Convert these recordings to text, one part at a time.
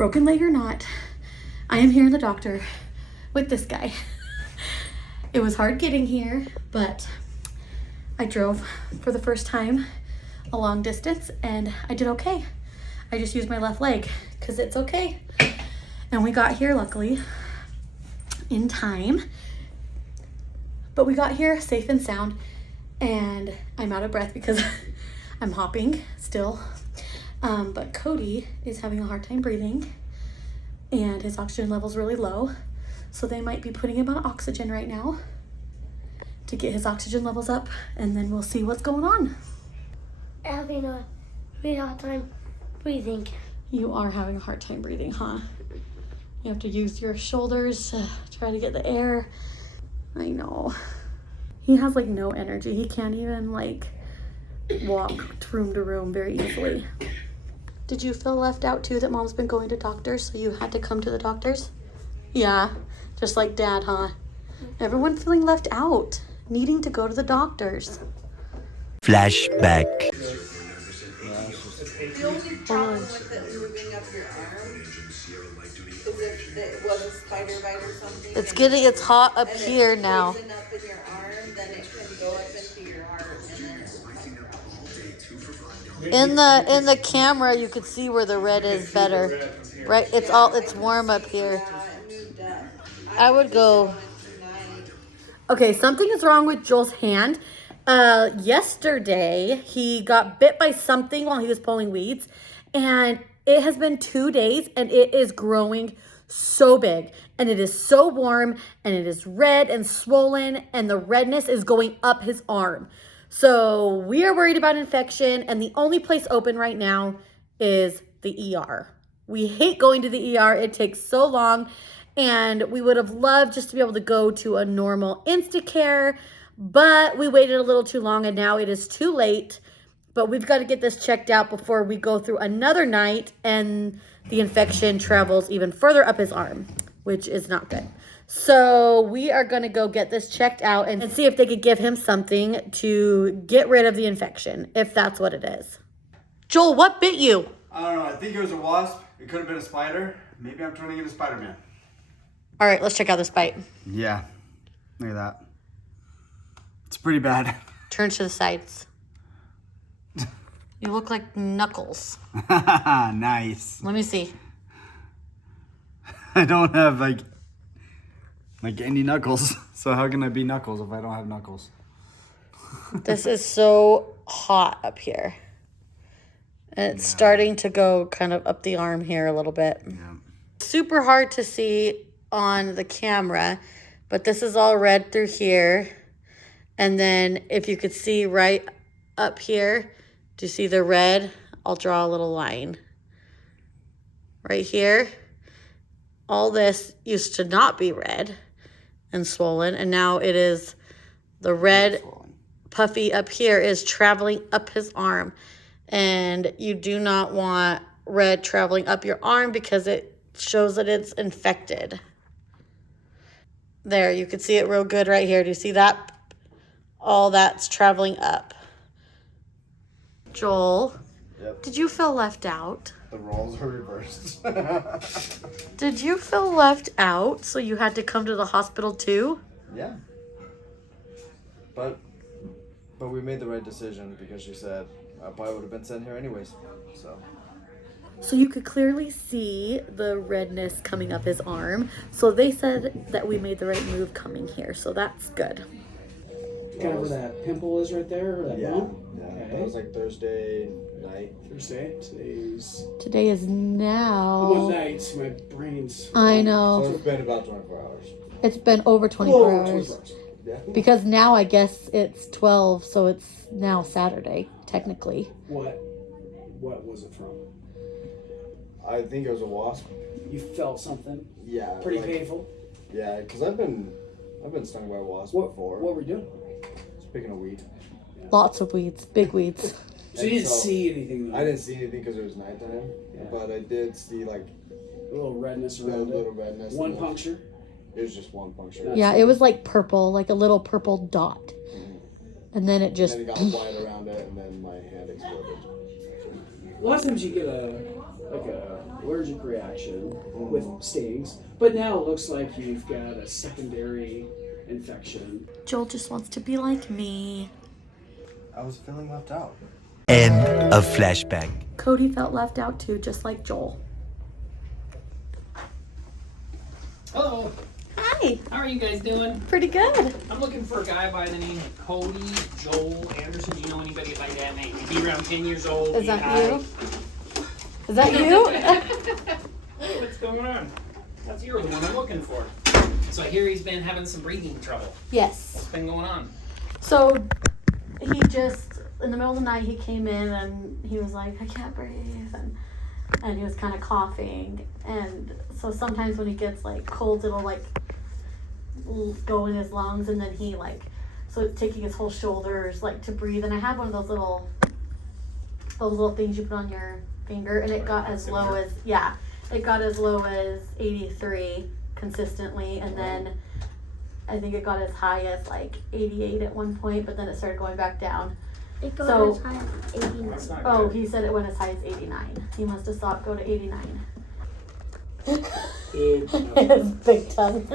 Broken leg or not, I am here in the doctor with this guy. It was hard getting here, but I drove for the first time a long distance and I did okay. I just used my left leg because it's okay. And we got here luckily in time, but we got here safe and sound, and I'm out of breath because I'm hopping still. But Cody is having a hard time breathing and his oxygen level's really low. So they might be putting him on oxygen right now to get his oxygen levels up, and then we'll see what's going on. Having a really hard time breathing. You are having a hard time breathing, huh? You have to use your shoulders to try to get the air. I know. He has like no energy. He can't even like walk room to room very easily. Did you feel left out too that mom's been going to doctors, so you had to come to the doctors? Yeah, just like dad, huh? Everyone feeling left out, needing to go to the doctors. Flashback. The only problem with it moving up your arm is if it was a spider bite or something. It's hot up here now. If it's up in your arm, then it can go up into your heart and then it will come out. In the camera, you could see where the red is better, right? It's warm up here. Yeah, it moved up. I would go. Okay, something is wrong with Joel's hand. Yesterday he got bit by something while he was pulling weeds, and it has been 2 days and it is growing so big, and it is so warm, and it is red and swollen, and the redness is going up his arm. So we are worried about infection, and the only place open right now is the ER. We hate going to the ER. It takes so long, and we would have loved just to be able to go to a normal Instacare, but we waited a little too long, and now it is too late. But we've got to get this checked out before we go through another night and the infection travels even further up his arm, which is not good. So we are going to go get this checked out and see if they could give him something to get rid of the infection, if that's what it is. Joel, what bit you? I don't know. I think it was a wasp. It could have been a spider. Maybe I'm turning into Spider-Man. All right, let's check out this bite. Yeah. Look at that. It's pretty bad. Turn to the sides. You look like Knuckles. Nice. Let me see. I don't have like any knuckles. So how can I be Knuckles if I don't have knuckles? This is so hot up here. And it's starting to go kind of up the arm here a little bit. Yeah. Super hard to see on the camera, but this is all red through here. And then if you could see right up here, do you see the red? I'll draw a little line. Right here. All this used to not be red and swollen, and now it is the red puffy up here is traveling up his arm. And you do not want red traveling up your arm because it shows that it's infected. There, you can see it real good right here. Do you see that? All that's traveling up. Joel, Yep. Did you feel left out? The roles are reversed. Did you feel left out so you had to come to the hospital too? Yeah. But we made the right decision because she said I probably would have been sent here anyways. So you could clearly see the redness coming up his arm. So they said that we made the right move coming here. So that's good. Kind of where that pimple is right there, or that bump? Yeah. Okay. That was like Thursday night. Thursday. Today is now. What night? My brain's. I So know. it's been about 24 hours. It's been over 24 hours. 24 hours. Yeah. Because now I guess it's 12, so it's now Saturday, technically. What was it from? I think it was a wasp. You felt something Yeah. pretty like, painful. Yeah, because I've been stung by a wasp before. What were you doing? Speaking of weed. Lots of weeds, big weeds. So you didn't see anything though? I didn't see anything because it was nighttime. Yeah. But I did see like A little redness a around little it. redness. One and puncture. It was just one puncture. Yeah, it was like purple, like a little purple dot. And then it just. And then it got white around it, and then my hand exploded. A lot of times you get a like a allergic reaction with stings. But now it looks like you've got a secondary infection. Joel just wants to be like me. I was feeling left out. End of flashback. Cody felt left out too, just like Joel. Hello, Hi, how are you guys doing? pretty good. I'm looking for a guy by the name of Cody Joel Anderson. Do you know anybody by that name? He'd be around 10 years old. Is that High. you? Is that you? Hey, what's going on? That's you're the one I'm looking for. So I hear he's been having some breathing trouble. Yes. What's been going on? So he just, in the middle of the night, he came in and he was like, I can't breathe. And he was kind of coughing. And so sometimes when he gets like colds, it'll like go in his lungs. And then he like, so it's taking his whole shoulders like to breathe. And I have one of those little things you put on your finger. And it got as low as, it got as low as 83 consistently. And then I think it got as high as like 88 at one point, but then it started going back down. It goes So- as high as 89. That's not Oh, good. he said it went as high as 89. He must have saw it go to 89. His big tongue.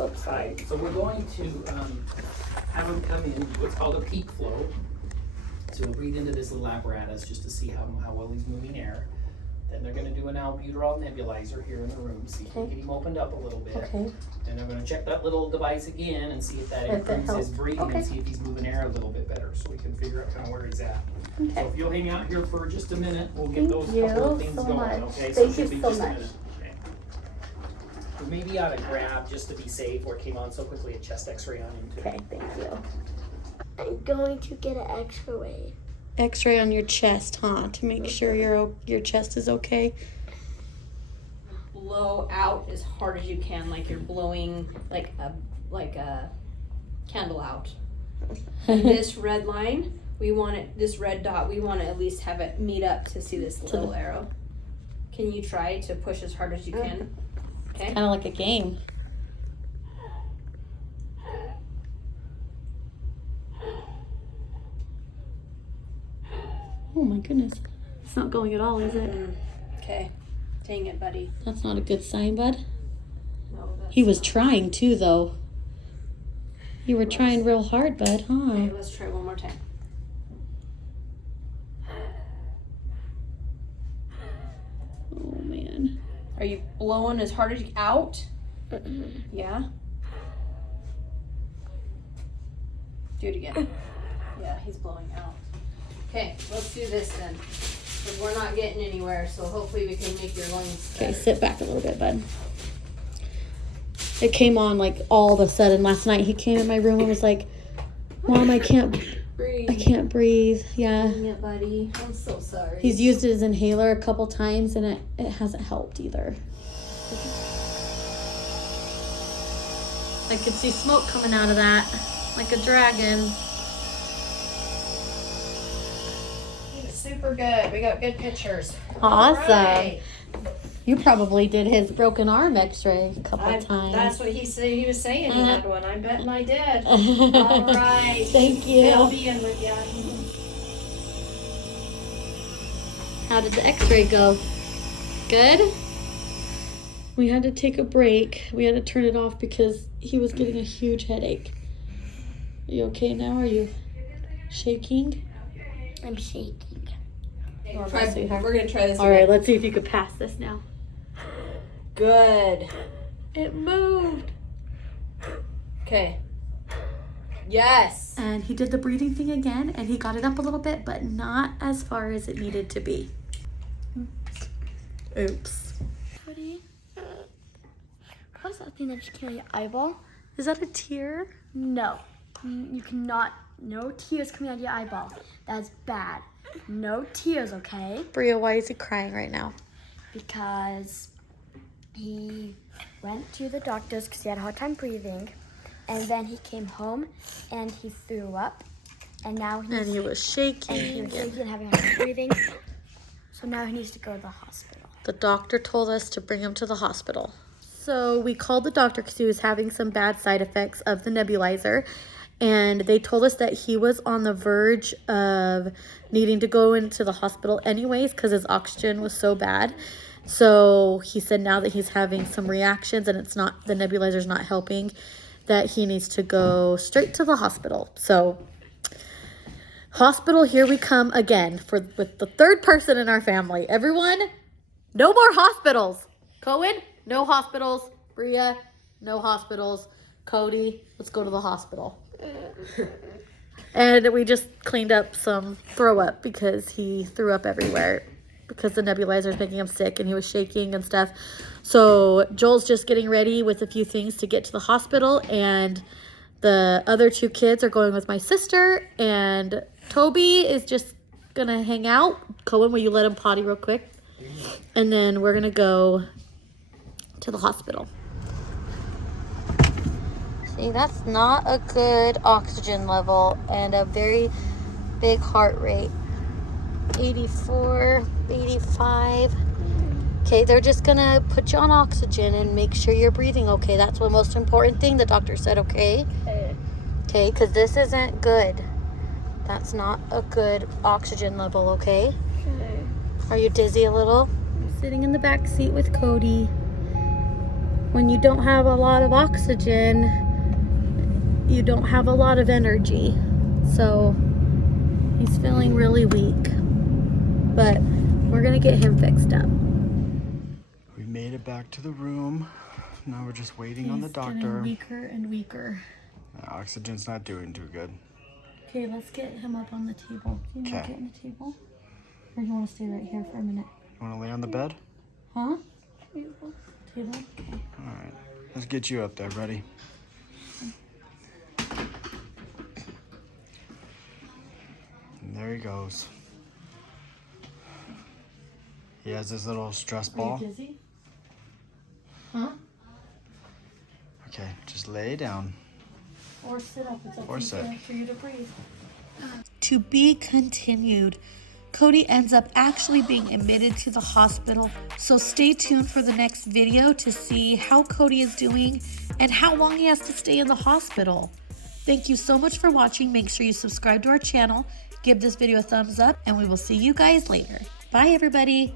Oops, sorry. So we're going to have him come in, do what's called a peak flow. So he'll breathe into this little apparatus just to see how well he's moving air. Then they're going to do an albuterol nebulizer here in the room, see if we can Okay. get him opened up a little bit. Okay. Then they're going to check that little device again and see if that If it improves his helps. breathing Okay. and see if he's moving air a little bit better, so we can figure out kind of where he's at. So Okay. if you'll hang out here for just a minute, we'll get Thank those you couple of things so going. much. Okay, Thank so it'll you be so just a much. minute. Okay. We maybe ought to grab just to be safe, where it came on so quickly, a chest X-ray on him too. Okay, thank you. I'm going to get an X-ray. X-ray on your chest, huh? To make sure your chest is okay. Blow out as hard as you can, like you're blowing like a candle out. And this red line, we want it. This red dot, we want to at least have it meet up to see this little arrow. Can you try to push as hard as you can? Okay. Kind of like a game. Oh my goodness. It's not going at all, is it? Okay. Dang it, buddy. That's not a good sign, bud. No, that's He was trying too, though. You were trying real hard, bud, huh? Okay, let's try one more time. Oh man. Are you blowing as hard as you out? Yeah. Do it again. Yeah, he's blowing out. Okay, let's do this then. Because we're not getting anywhere, so hopefully we can make your lungs Okay, better. sit back a little bit, bud. It came on like all of a sudden last night. He came in my room and was like, "Mom, I can't breathe." Yeah. Dang it, buddy. I'm so sorry. He's used his inhaler a couple times and it hasn't helped either. I could see smoke coming out of that, like a dragon. super good. We got good pictures. Awesome. Alright. You probably did his broken arm x-ray a couple of times. That's what he said. He was saying he had one. I'm betting I did. All right. Thank you. I'll be in with you. How did the x-ray go? Good? We had to take a break. We had to turn it off because he was getting a huge headache. Are you okay now? Are you shaking? I'm shaking. We're gonna try this. All right, let's see if you could pass this now. Good. It moved. Okay. Yes. And he did the breathing thing again, and he got it up a little bit, but not as far as it needed to be. Oops. Cody, what's that thing that just came out of your eyeball? Is that a tear? No, you cannot. No tears coming out of your eyeball. That's bad. No tears, okay? Bria, why is he crying right now? Because he went to the doctor's because he had a hard time breathing, and then he came home and he threw up, and now And he was shaking. and having a hard time breathing. So now he needs to go to the hospital. The doctor told us to bring him to the hospital. So we called the doctor because he was having some bad side effects of the nebulizer. and they told us that he was on the verge of needing to go into the hospital anyways because his oxygen was so bad. So he said now that he's having some reactions and it's not, the nebulizer's not helping, that he needs to go straight to the hospital. So hospital, here we come again with the third person in our family. Everyone, no more hospitals. Cohen, no hospitals. Bria, no hospitals. Cody, let's go to the hospital. And we just cleaned up some throw up because he threw up everywhere because the nebulizer is making him sick and he was shaking and stuff. So Joel's just getting ready with a few things to get to the hospital, and the other two kids are going with my sister, and Toby is just gonna hang out. Cohen, will you let him potty real quick? And then we're gonna go to the hospital. See, that's not a good oxygen level and a very big heart rate. 84, 85. Okay, they're just gonna put you on oxygen and make sure you're breathing okay. That's the most important thing, the doctor said, okay? Okay, because this isn't good. That's not a good oxygen level, okay? Are you dizzy a little? I'm sitting in the back seat with Cody. When you don't have a lot of oxygen, you don't have a lot of energy. So he's feeling really weak. But we're gonna get him fixed up. We made it back to the room. Now we're just waiting on the doctor. Getting weaker and weaker. Oxygen's not doing too good. Okay, let's get him up on the table. Do you want to Okay. get on the table? Or do you want to stay right here for a minute? You want to lay on the bed? Huh? Table? Okay. All right. Let's get you up there, buddy. And there he goes. He has this little stress ball. Are you dizzy? Huh? Okay, just lay down. Or sit up. It's Or sit. for you to breathe. To be continued. Cody ends up actually being admitted to the hospital, so stay tuned for the next video to see how Cody is doing and how long he has to stay in the hospital. Thank you so much for watching. Make sure you subscribe to our channel, give this video a thumbs up, and we will see you guys later. Bye, everybody.